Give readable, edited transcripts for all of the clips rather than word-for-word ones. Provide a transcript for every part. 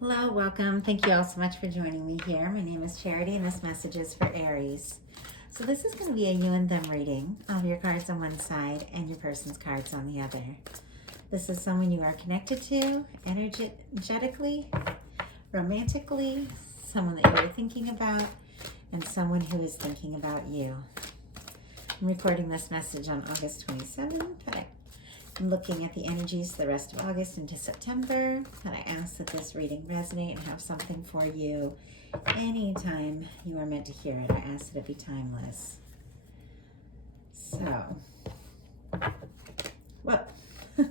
Hello, welcome. Thank you all so much for joining me here. My name is Charity and this message is for Aries. So this is going to be a you and them reading of your cards on one side and your person's cards on the other. This is someone you are connected to energetically, romantically, someone that you are thinking about, and someone who is thinking about you. I'm recording this message on August 27th. I'm looking at the energies the rest of August into September, and I ask that this reading resonate and have something for you anytime you are meant to hear it. I ask that it be timeless. So, well, the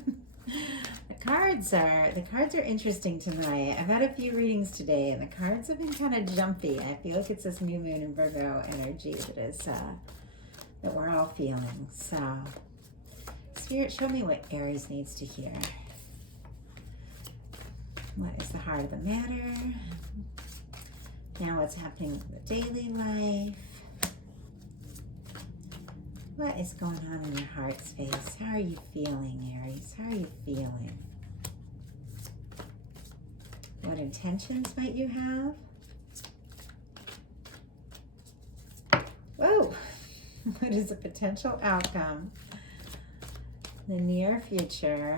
cards are interesting tonight. I've had a few readings today, and the cards have been kind of jumpy. I feel like it's this new moon in Virgo energy that we're all feeling. So, Spirit, show me what Aries needs to hear. What is the heart of the matter? Now what's happening in the daily life? What is going on in your heart space? How are you feeling, Aries? How are you feeling? What intentions might you have? Whoa! What is a potential outcome? The near future,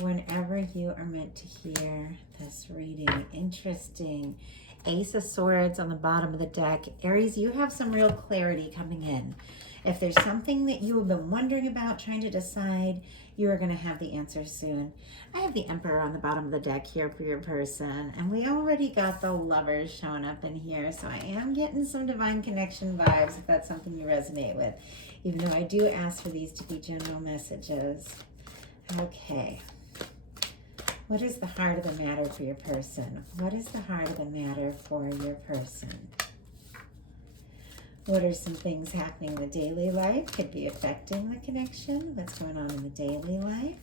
whenever you are meant to hear this reading. Interesting. Ace of Swords on the bottom of the deck. Aries, you have some real clarity coming in. If there's something that you have been wondering about, trying to decide, you are going to have the answer soon. I have the Emperor on the bottom of the deck here for your person, and we already got the Lovers showing up in here, so I am getting some divine connection vibes if that's something you resonate with, even though I do ask for these to be general messages. Okay. What is the heart of the matter for your person? What is the heart of the matter for your person? What are some things happening in the daily life? Could be affecting the connection. What's going on in the daily life?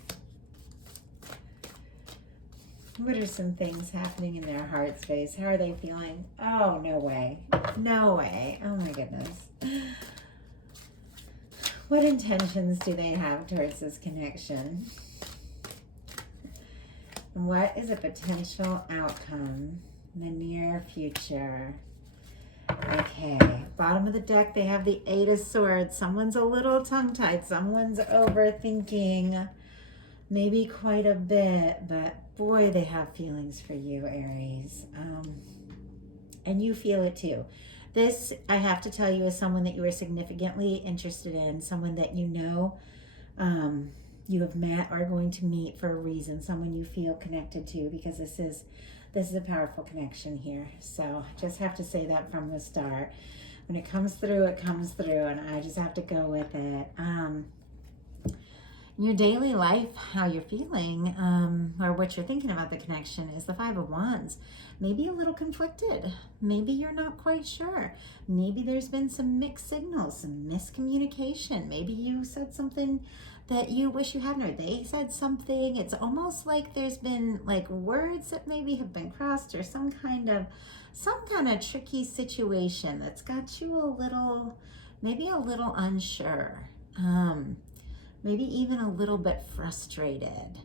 What are some things happening in their heart space? How are they feeling? Oh, no way. No way. Oh, my goodness. What intentions do they have towards this connection? And what is a potential outcome in the near future? Okay, bottom of the deck, they have the Eight of Swords. Someone's a little tongue-tied. Someone's overthinking maybe quite a bit, but boy, they have feelings for you, Aries. And you feel it too. This, I have to tell you, is someone that you are significantly interested in, someone that you know you have met or are going to meet for a reason, someone you feel connected to, because this is a powerful connection here. So I just have to say that from the start. When it comes through, and I just have to go with it. In your daily life, how you're feeling, or what you're thinking about the connection is the Five of Wands. Maybe a little conflicted. Maybe you're not quite sure. Maybe there's been some mixed signals, some miscommunication. Maybe you said something that you wish you hadn't, or they said something. It's almost like there's been like words that maybe have been crossed, or some kind of tricky situation that's got you maybe a little unsure. Maybe even a little bit frustrated.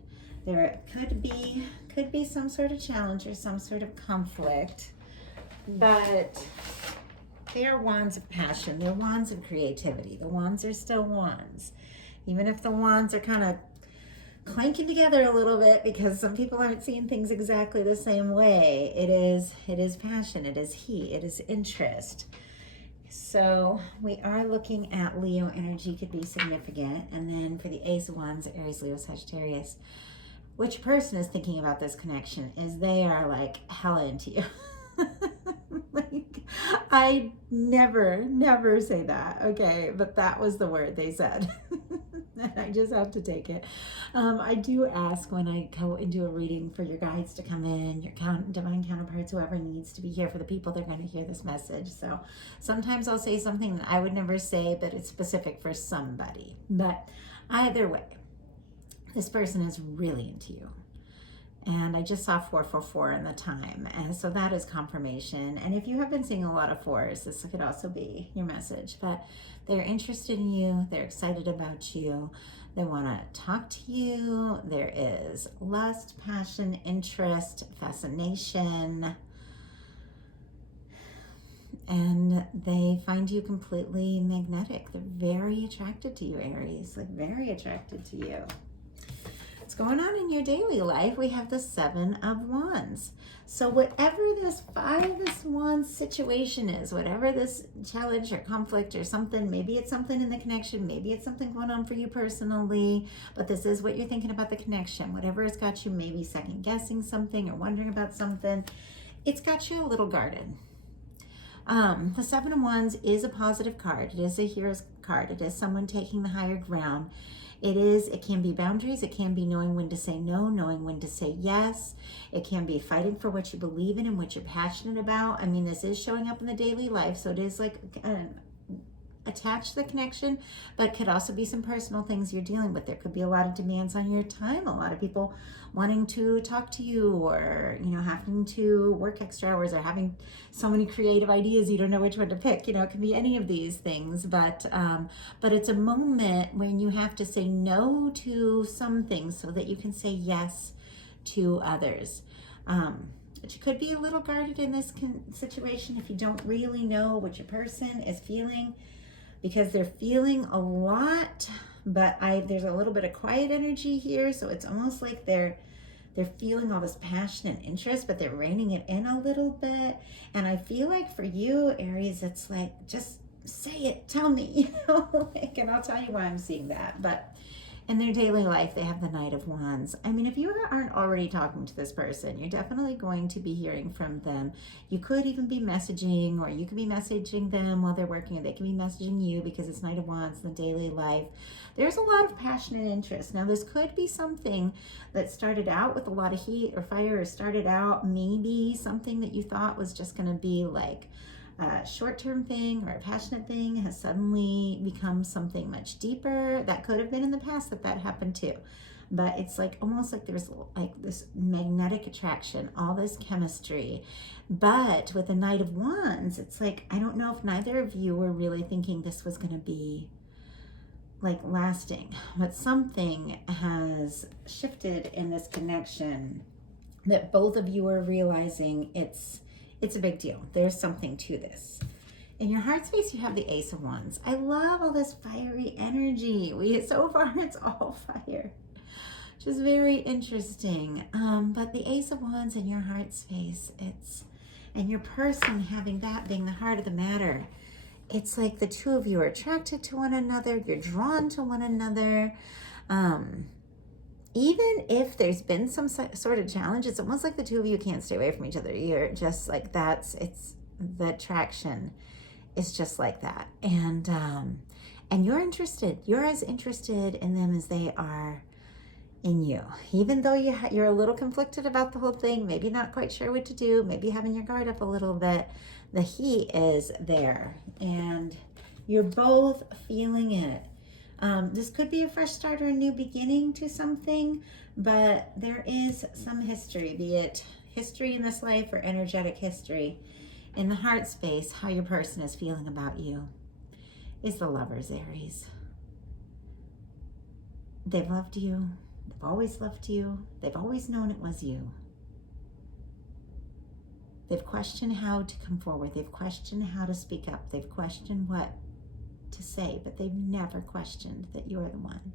There could be some sort of challenge or some sort of conflict, but they are wands of passion. They're wands of creativity. The wands are still wands. Even if the wands are kind of clanking together a little bit because some people aren't seeing things exactly the same way, it is passion, it is heat, it is interest. So we are looking at Leo energy could be significant. And then for the Ace of Wands, Aries, Leo, Sagittarius, which person is thinking about this connection is they are like hella into you. Like, I never say that, okay? But that was the word they said. And I just have to take it. I do ask when I go into a reading for your guides to come in, your divine counterparts, whoever needs to be here for the people that are going to hear this message. So sometimes I'll say something that I would never say, but it's specific for somebody. But either way, this person is really into you. And I just saw 444 in the time. And so that is confirmation. And if you have been seeing a lot of fours, this could also be your message. But they're interested in you. They're excited about you. They want to talk to you. There is lust, passion, interest, fascination. And they find you completely magnetic. They're very attracted to you, Aries, like very attracted to you. What's going on in your daily life? We have the 7 of Wands. So whatever this 5 of Wands situation is, whatever this challenge or conflict or something, maybe it's something in the connection, maybe it's something going on for you personally, but this is what you're thinking about the connection. Whatever has got you maybe second guessing something or wondering about something, it's got you a little guarded. The 7 of Wands is a positive card. It is a hero's card. It is someone taking the higher ground. It can be boundaries. It can be knowing when to say no, knowing when to say yes. It can be fighting for what you believe in and what you're passionate about. I mean, this is showing up in the daily life. So it is like attached to the connection, but it could also be some personal things you're dealing with. There could be a lot of demands on your time. A lot of people wanting to talk to you, or, you know, having to work extra hours, or having so many creative ideas you don't know which one to pick. You know, it can be any of these things, but it's a moment when you have to say no to some things so that you can say yes to others. But you could be a little guarded in this situation if you don't really know what your person is feeling, because they're feeling a lot, but there's a little bit of quiet energy here. So it's almost like they're feeling all this passion and interest, but they're reining it in a little bit. And I feel like for you, Aries, it's like, just say it, tell me, you know, like, and I'll tell you why I'm seeing that. But in their daily life, they have the Knight of Wands. I mean, if you aren't already talking to this person, you're definitely going to be hearing from them. You could even be messaging, or you could be messaging them while they're working, or they can be messaging you, because it's Knight of Wands in the daily life. There's a lot of passion and interest. Now, this could be something that started out with a lot of heat or fire, or started out maybe something that you thought was just going to be like a short-term thing or a passionate thing has suddenly become something much deeper. That could have been in the past that happened too. But it's like almost like there's like this magnetic attraction, all this chemistry. But with the Knight of Wands, it's like, I don't know if neither of you were really thinking this was going to be like lasting, but something has shifted in this connection that both of you are realizing it's a big deal. There's something to this. In your heart space, you have the Ace of Wands. I love all this fiery energy. So far, it's all fire, which is very interesting. But the Ace of Wands in your heart space, and your person having that being the heart of the matter, it's like the two of you are attracted to one another. You're drawn to one another. Even if there's been some sort of challenge, it's almost like the two of you can't stay away from each other. You're just like, the attraction is just like that. And you're interested. You're as interested in them as they are in you. Even though you're a little conflicted about the whole thing, maybe not quite sure what to do, maybe having your guard up a little bit, the heat is there. And you're both feeling it. This could be a fresh start or a new beginning to something, but there is some history, be it history in this life or energetic history. In the heart space, how your person is feeling about you is the Lovers, Aries. They've loved you. They've always loved you. They've always known it was you. They've questioned how to come forward. They've questioned how to speak up. They've questioned what to say, but they've never questioned that you're the one.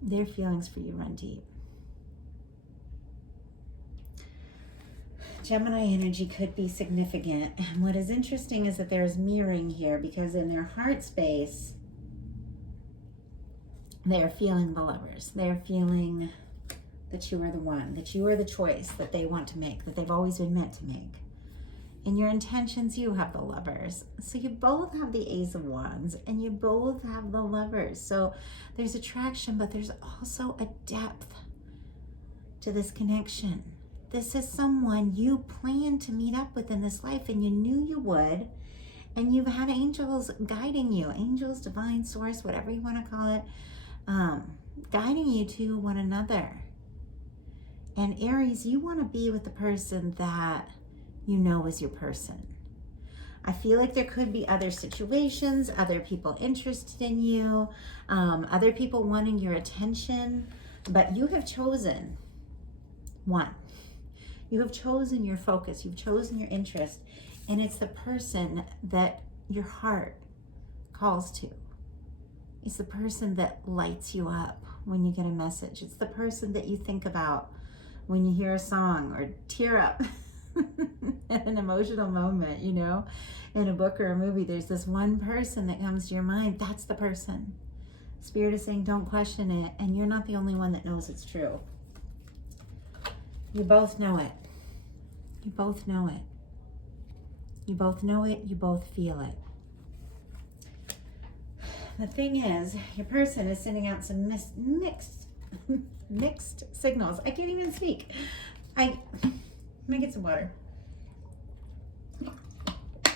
Their feelings for you run deep. Gemini energy could be significant. And what is interesting is that there's mirroring here, because in their heart space, they are feeling the Lovers. They're feeling that you are the one, that you are the choice that they want to make, that they've always been meant to make. In your intentions, you have the Lovers. So you both have the Ace of Wands, and you both have the Lovers. So there's attraction, but there's also a depth to this connection. This is someone you planned to meet up with in this life, and you knew you would. And you've had angels guiding you, angels, divine source, whatever you want to call it, guiding you to one another. And Aries, you want to be with the person that you know is your person. I feel like there could be other situations, other people interested in you, other people wanting your attention, but you have chosen one. You have chosen your focus, you've chosen your interest, and it's the person that your heart calls to. It's the person that lights you up when you get a message. It's the person that you think about when you hear a song or tear up at an emotional moment, you know, in a book or a movie. There's this one person that comes to your mind. That's the person. Spirit is saying, don't question it, and you're not the only one that knows it's true. You both know it. You both know it. You both know it. You both feel it. The thing is, your person is sending out some mixed signals. I can't even speak. Let me get some water. I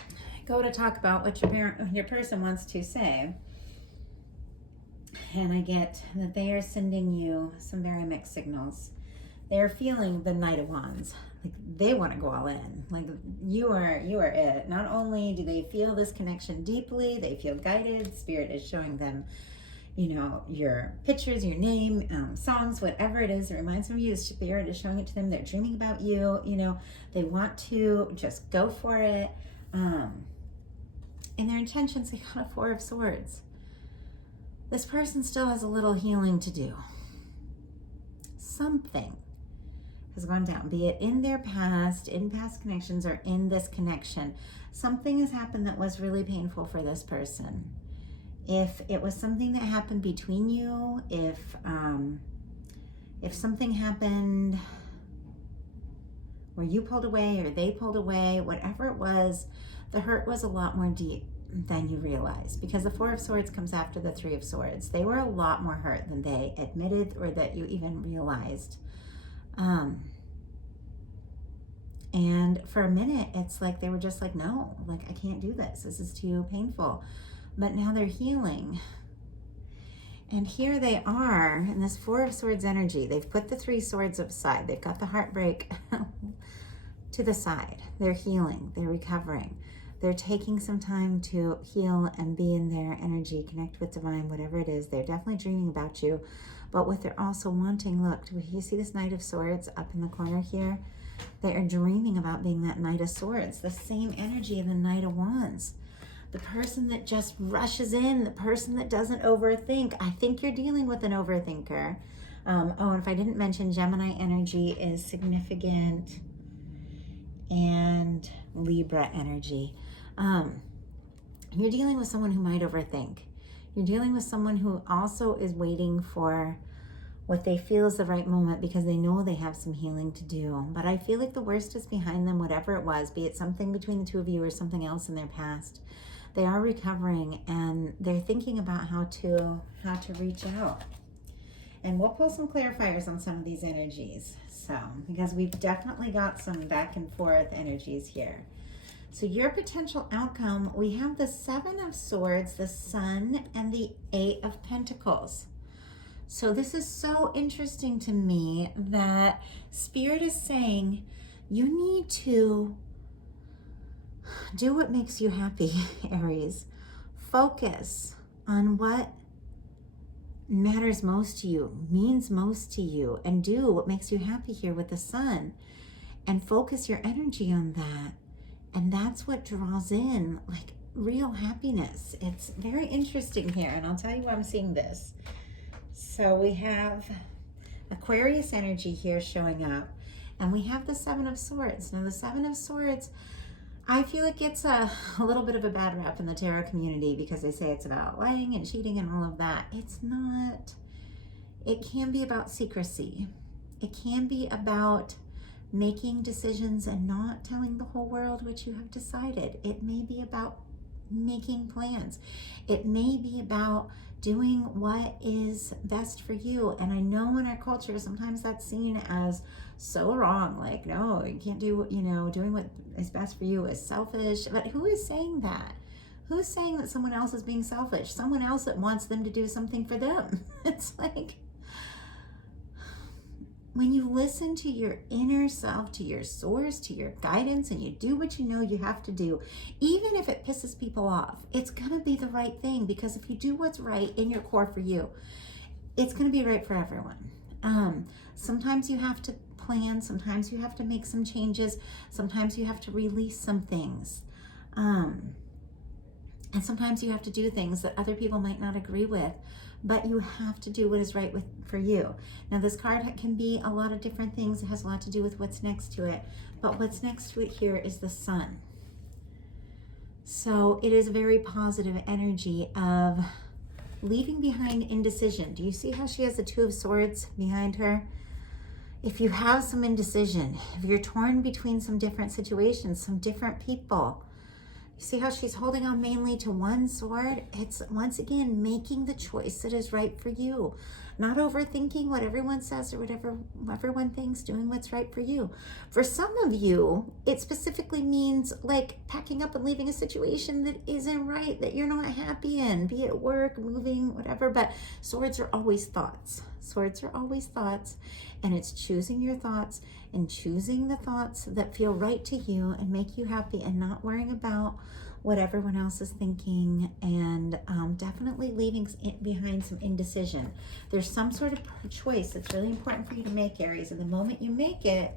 go to talk about what your person wants to say, and I get that they are sending you some very mixed signals. They're feeling the Knight of Wands. Like they want to go all in. Like you are it. Not only do they feel this connection deeply, they feel guided. Spirit is showing them, you know, your pictures, your name, songs, whatever it is that reminds them of you. Spirit is showing it to them. They're dreaming about you. You know, they want to just go for it. And their intentions, they got a Four of Swords. This person still has a little healing to do. Something has gone down, be it in their past, in past connections, or in this connection. Something has happened that was really painful for this person. If it was something that happened between you, if something happened where you pulled away or they pulled away, whatever it was, the hurt was a lot more deep than you realize, because the Four of Swords comes after the Three of Swords. They were a lot more hurt than they admitted or that you even realized. And for a minute, it's like they were just like, no, like I can't do this. This is too painful. But now they're healing. And here they are in this Four of Swords energy. They've put the Three Swords aside. They've got the heartbreak to the side. They're healing. They're recovering. They're taking some time to heal and be in their energy, connect with divine, whatever it is. They're definitely dreaming about you. But what they're also wanting, look, do you see this Knight of Swords up in the corner here? They are dreaming about being that Knight of Swords, the same energy of the Knight of Wands. The person that just rushes in, the person that doesn't overthink. I think you're dealing with an overthinker. And if I didn't mention, Gemini energy is significant, and Libra energy. You're dealing with someone who might overthink. You're dealing with someone who also is waiting for what they feel is the right moment because they know they have some healing to do. But I feel like the worst is behind them, whatever it was, be it something between the two of you or something else in their past. They are recovering and they're thinking about how to reach out. And we'll pull some clarifiers on some of these energies. So, because we've definitely got some back and forth energies here. So your potential outcome, we have the Seven of Swords, the Sun, and the Eight of Pentacles. So this is so interesting to me that Spirit is saying you need to do what makes you happy, Aries. Focus on what matters most to you, means most to you, and do what makes you happy here with the Sun. And focus your energy on that. And that's what draws in like real happiness. It's very interesting here, and I'll tell you why I'm seeing this. So we have Aquarius energy here showing up, and we have the Seven of Swords. Now the Seven of Swords, I feel it gets a little bit of a bad rap in the tarot community because they say it's about lying and cheating and all of that. It's not. It can be about secrecy. It can be about making decisions and not telling the whole world what you have decided. It may be about making plans. It may be about doing what is best for you. And I know in our culture, sometimes that's seen as so wrong. Like, no, you can't do, doing what is best for you is selfish. But who is saying that? Who's saying that someone else is being selfish? Someone else that wants them to do something for them. It's like, when you listen to your inner self, to your source, to your guidance, and you do what you know you have to do, even if it pisses people off, it's going to be the right thing, because if you do what's right in your core for you, it's going to be right for everyone. Sometimes you have to plan, sometimes you have to make some changes, sometimes you have to release some things. And sometimes you have to do things that other people might not agree with, but you have to do what is right for you. Now, this card can be a lot of different things. It has a lot to do with what's next to it, but what's next to it here is the sun. So it is a very positive energy of leaving behind indecision. Do you see how she has the Two of Swords behind her? If you have some indecision, if you're torn between some different situations, some different people, you see how she's holding on mainly to one sword? It's, once again, making the choice that is right for you. Not overthinking what everyone says or whatever everyone thinks, doing what's right for you. For some of you, it specifically means like packing up and leaving a situation that isn't right, that you're not happy in, be it work, moving, whatever. But swords are always thoughts. Swords are always thoughts, and it's choosing your thoughts and choosing the thoughts that feel right to you and make you happy, and not worrying about what everyone else is thinking, and definitely leaving behind some indecision. There's some sort of choice that's really important for you to make, Aries, and the moment you make it,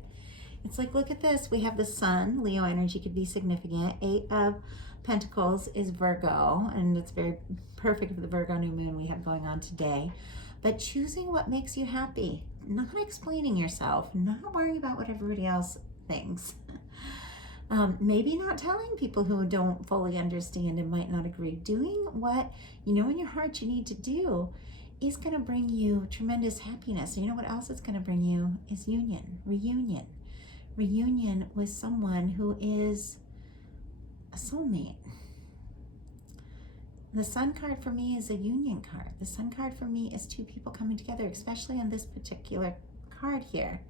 it's like, look at this. We have the sun. Leo energy could be significant. 8 of Pentacles is Virgo, and it's very perfect for the Virgo new moon we have going on today. But choosing what makes you happy, not explaining yourself, not worrying about what everybody else thinks. Maybe not telling people who don't fully understand and might not agree. Doing what you know in your heart you need to do is going to bring you tremendous happiness. And you know what else it's going to bring you is union, reunion. Reunion with someone who is a soulmate. The Sun card for me is a union card. The Sun card for me is two people coming together, especially on this particular card here.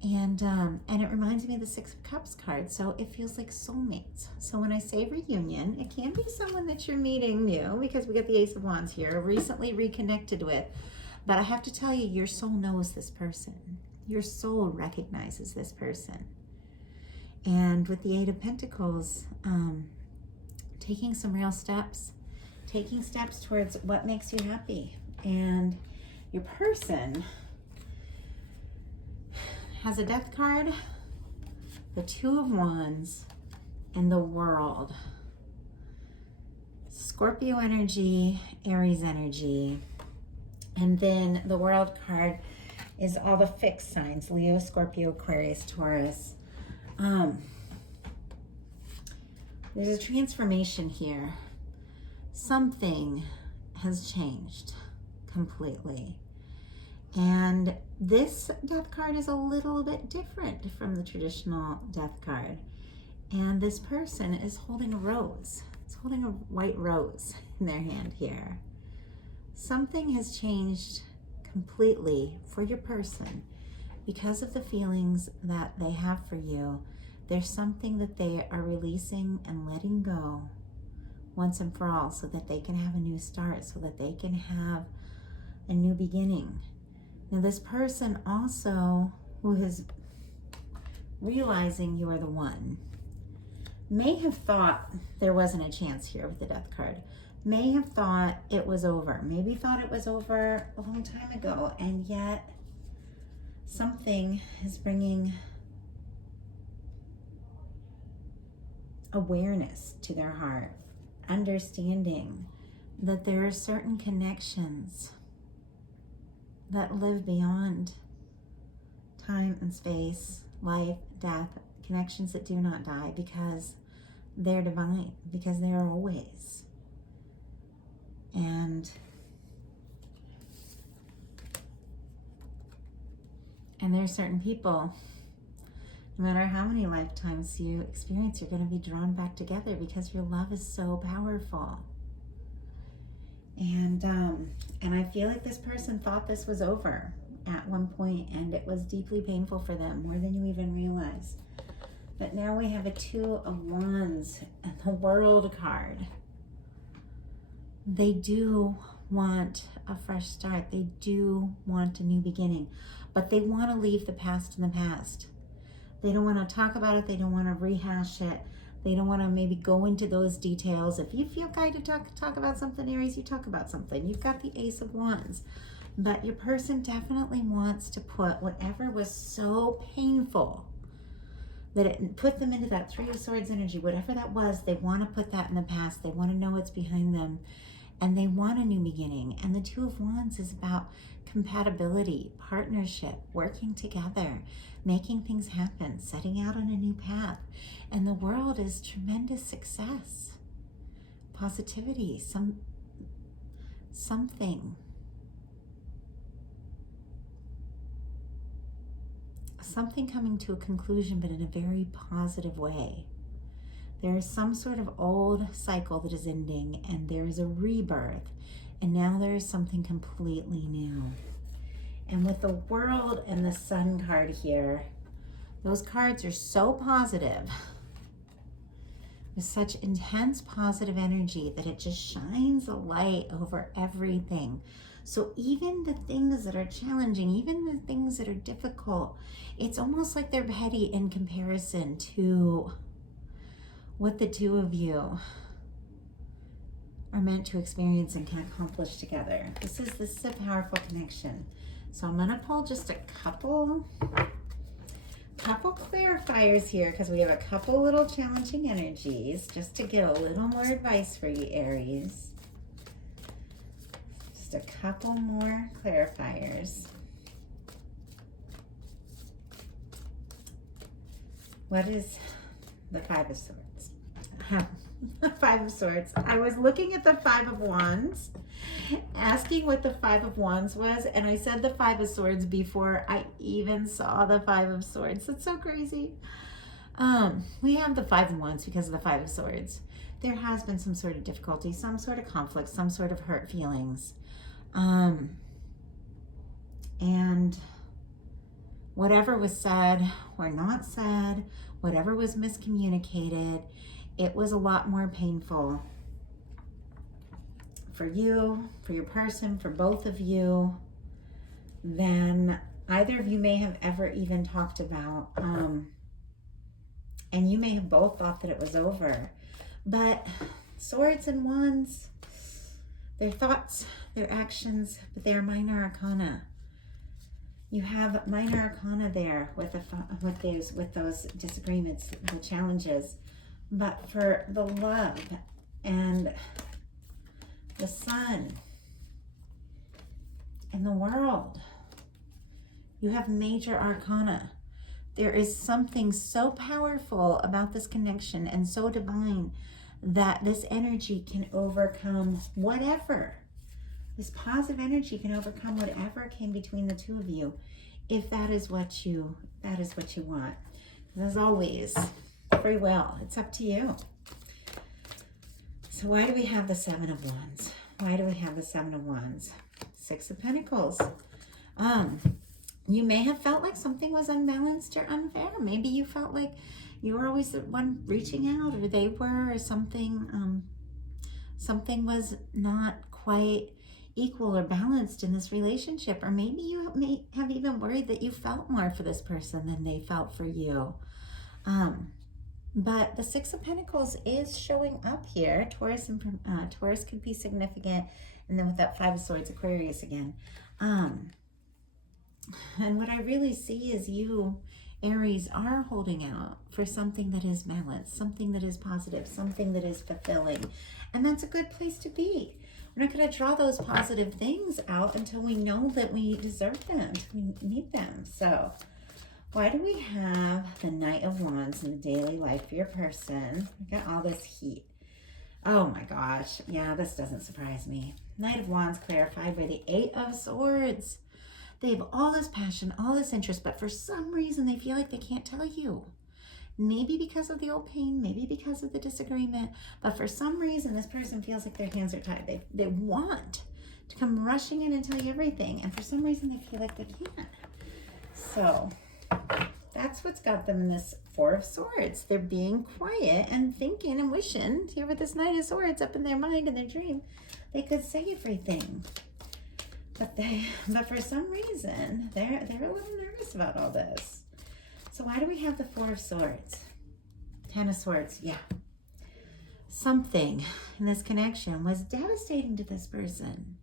And it reminds me of the Six of Cups card. So it feels like soulmates. So when I say reunion, it can be someone that you're meeting new, because we get the Ace of Wands here, recently reconnected with. But I have to tell you, your soul knows this person. Your soul recognizes this person. And with the Eight of Pentacles, taking some real steps, taking steps towards what makes you happy. And your person has a Death card, the Two of Wands, and the World. Scorpio energy, Aries energy. And then the World card is all the fixed signs: Leo, Scorpio, Aquarius, Taurus. There's a transformation here. Something has changed completely. And this Death card is a little bit different from the traditional Death card. And this person is holding a rose. It's holding a white rose in their hand here. Something has changed completely for your person because of the feelings that they have for you. There's something that they are releasing and letting go once and for all, so that they can have a new start, so that they can have a new beginning. Now, this person also, who is realizing you are the one, may have thought there wasn't a chance here with the Death card. May have thought it was over. Maybe thought it was over a long time ago, and yet something is bringing awareness to their heart, understanding that there are certain connections that live beyond time and space, life, death, connections that do not die, because they're divine, because they are always. And there are certain people, no matter how many lifetimes you experience, you're going to be drawn back together because your love is so powerful. And I feel like this person thought this was over at one point, and it was deeply painful for them, more than you even realize. But now we have a Two of Wands and the World card. They do want a fresh start. They do want a new beginning, but they want to leave the past in the past. They don't want to talk about it. They don't want to rehash it. They don't want to maybe go into those details. If you feel guided to talk about something, Aries, you talk about something. You've got the Ace of Wands. But your person definitely wants to put whatever was so painful that it put them into that Three of Swords energy, whatever that was, they want to put that in the past. They want to know what's behind them, and they want a new beginning. And the Two of Wands is about compatibility, partnership, working together, making things happen, setting out on a new path. And the world is tremendous success, positivity, something coming to a conclusion, but in a very positive way. There is some sort of old cycle that is ending, and there is a rebirth, and now there is something completely new. And with the World and the Sun card here, those cards are so positive, with such intense positive energy, that it just shines a light over everything. So even the things that are challenging, even the things that are difficult, it's almost like they're petty in comparison to what the two of you are meant to experience and can accomplish together. This is a powerful connection. So I'm gonna pull just a couple clarifiers here, because we have a couple little challenging energies, just to get a little more advice for you, Aries. Just a couple more clarifiers. What is the Five of Swords? Five of Swords. I was looking at the Five of Wands, asking what the Five of Wands was, and I said the Five of Swords before I even saw the Five of Swords. That's so crazy. We have the Five of Wands because of the Five of Swords. There has been some sort of difficulty, some sort of conflict, some sort of hurt feelings. And whatever was said or not said, whatever was miscommunicated, it was a lot more painful for you, for your person, for both of you, than either of you may have ever even talked about. And you may have both thought that it was over. But Swords and Wands, their thoughts, their actions, but they are minor arcana. You have minor arcana there with those disagreements, the challenges. But for the love and the Sun and the World, you have major arcana. There is something so powerful about this connection and so divine that this energy can overcome whatever. This positive energy can overcome whatever came between the two of you, if that is what you want. As always, free will. It's up to you. So why do we have the Seven of Wands? Why do we have the Seven of Wands? Six of Pentacles. You may have felt like something was unbalanced or unfair. Maybe you felt like you were always the one reaching out, or they were, or something was not quite equal or balanced in this relationship. Or maybe you may have even worried that you felt more for this person than they felt for you. But the Six of Pentacles is showing up here. Taurus could be significant. And then with that Five of Swords, Aquarius again. And what I really see is you, Aries, are holding out for something that is balanced, something that is positive, something that is fulfilling. And that's a good place to be. We're not going to draw those positive things out until we know that we deserve them, we need them. So why do we have the Knight of Wands in the daily life for your person? We got all this heat. Oh my gosh. Yeah, this doesn't surprise me. Knight of Wands clarified by the Eight of Swords. They have all this passion, all this interest, but for some reason they feel like they can't tell you. Maybe because of the old pain, maybe because of the disagreement, but for some reason this person feels like their hands are tied. They want to come rushing in and tell you everything, and for some reason they feel like they can't. So that's what's got them in this Four of Swords. They're being quiet and thinking and wishing, here with this Knight of Swords up in their mind and their dream, They could say everything. But for some reason, they're a little nervous about all this. So why do we have the Four of Swords? Ten of Swords, yeah. Something in this connection was devastating to this person.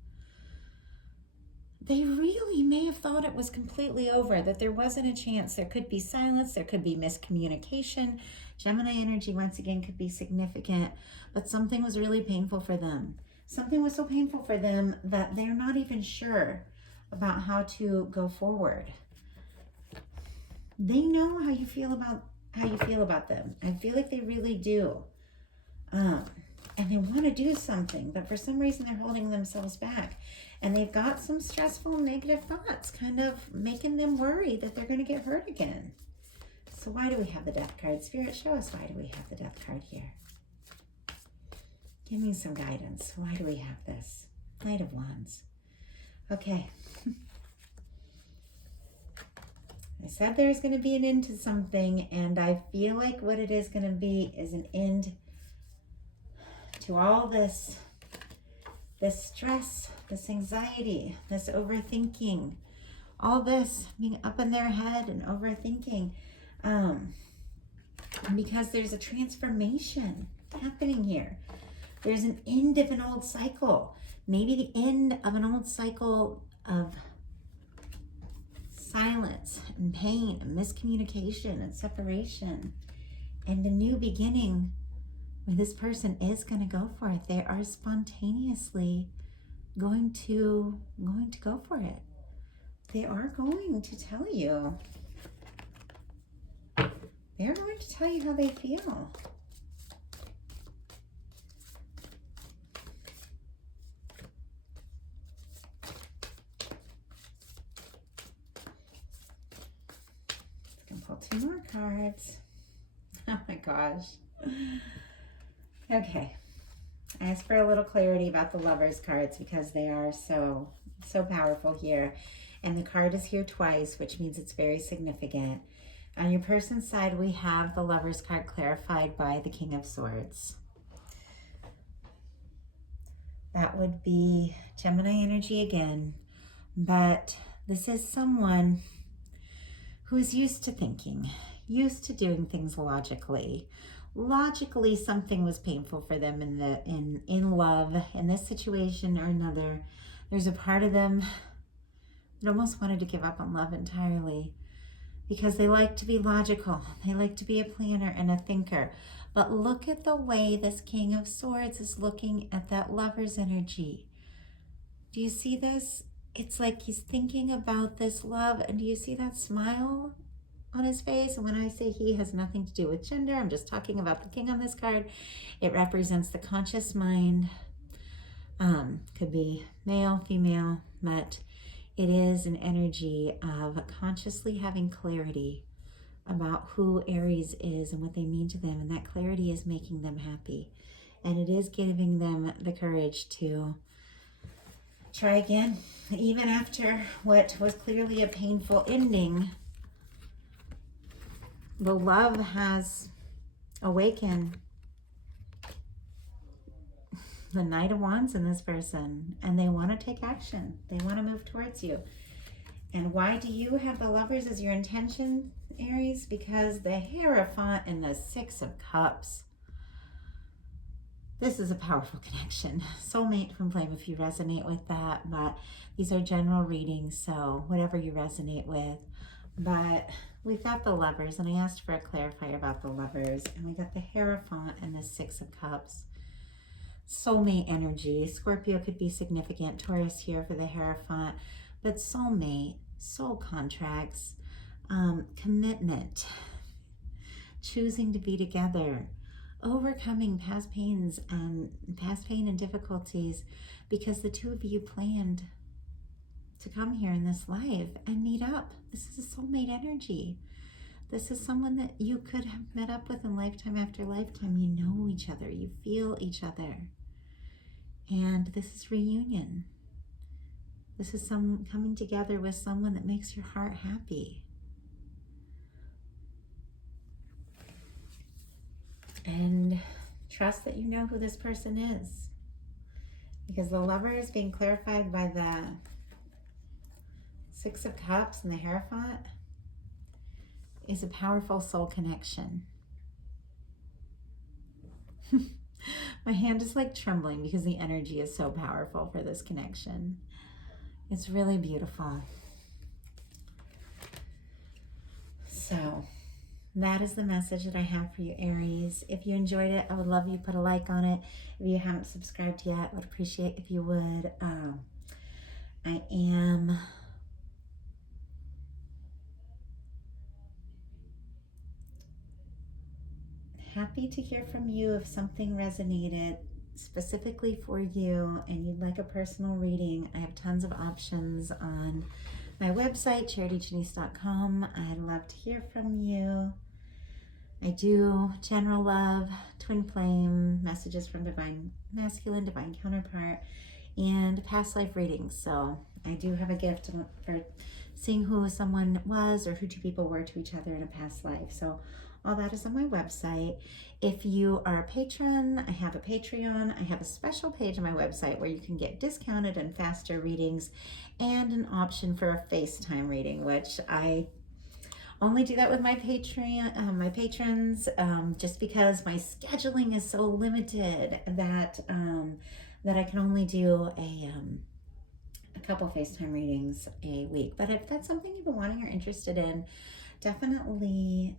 They really may have thought it was completely over, that there wasn't a chance. There could be silence, there could be miscommunication. Gemini energy, once again, could be significant, but something was really painful for them. Something was so painful for them that they're not even sure about how to go forward. They know how you feel about them. I feel like they really do. And they want to do something, but for some reason they're holding themselves back. And they've got some stressful, negative thoughts kind of making them worry that they're going to get hurt again. So why do we have the Death card? Spirit, show us, why do we have the Death card here? Give me some guidance. Why do we have this? Knight of Wands. Okay. I said there's going to be an end to something, and I feel like what it is going to be is an end to all this stress, this anxiety, this overthinking, all this being up in their head and overthinking, because there's a transformation happening here. There's an end of an old cycle, maybe the end of an old cycle of silence and pain and miscommunication and separation, and a new beginning where this person is going to go for it. They are spontaneously going to go for it. They are going to tell you. They're going to tell you how they feel. Pull two more cards. Oh my gosh. Okay. I asked for a little clarity about the Lovers cards because they are so powerful here. And the card is here twice, which means it's very significant. On your person's side, we have the Lovers card clarified by the King of Swords. That would be Gemini energy again. But this is someone who is used to thinking, used to doing things logically. Logically, something was painful for them in love, in this situation or another. There's a part of them that almost wanted to give up on love entirely because they like to be logical. They like to be a planner and a thinker. But look at the way this King of Swords is looking at that Lover's energy. Do you see this? It's like he's thinking about this love, and do you see that smile on his face? And when I say he, has nothing to do with gender, I'm just talking about the King on this card. It represents the conscious mind. Could be male, female, but it is an energy of consciously having clarity about who Aries is and what they mean to them, and that clarity is making them happy. And it is giving them the courage to try again, even after what was clearly a painful ending. The love has awakened the Knight of Wands in this person, and they want to take action. They want to move towards you. And why do you have the Lovers as your intention, Aries? Because the Hierophant and the Six of Cups. This is a powerful connection. Soulmate twin flame if you resonate with that, but these are general readings, so whatever you resonate with. But we've got the Lovers, and I asked for a clarifier about the Lovers, and we got the Hierophant and the Six of Cups. Soulmate energy. Scorpio could be significant. Taurus here for the Hierophant, but soulmate, soul contracts, commitment, choosing to be together, overcoming past pain and difficulties, because the two of you planned to come here in this life and meet up. This is a soulmate energy. This is someone that you could have met up with in lifetime after lifetime. You know each other, you feel each other, and this is reunion. This is some coming together with someone that makes your heart happy. And trust that you know who this person is. because the Lover is being clarified by the Six of Cups and the Hierophant, is a powerful soul connection. My hand is like trembling because the energy is so powerful for this connection. It's really beautiful. So that is the message that I have for you, Aries. If you enjoyed it, I would love you to put a like on it. If you haven't subscribed yet, I would appreciate if you would. I am happy to hear from you if something resonated specifically for you and you'd like a personal reading. I have tons of options on my website, charityjanice.com. I'd love to hear from you. I do general love, twin flame, messages from divine masculine, divine counterpart, and past life readings. So I do have a gift for seeing who someone was or who two people were to each other in a past life. So all that is on my website. If you are a patron, I have a Patreon. I have a special page on my website where you can get discounted and faster readings and an option for a FaceTime reading, which I only do that with my Patreon, my patrons, just because my scheduling is so limited that that I can only do a couple FaceTime readings a week. But if that's something you've been wanting or interested in, definitely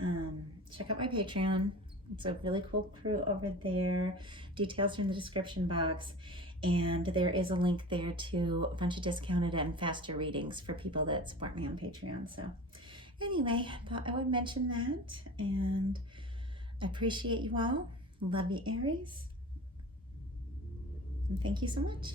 check out my Patreon. It's a really cool crew over there. Details are in the description box. And there is a link there to a bunch of discounted and faster readings for people that support me on Patreon. So anyway, I thought I would mention that. And I appreciate you all. Love you, Aries. And thank you so much.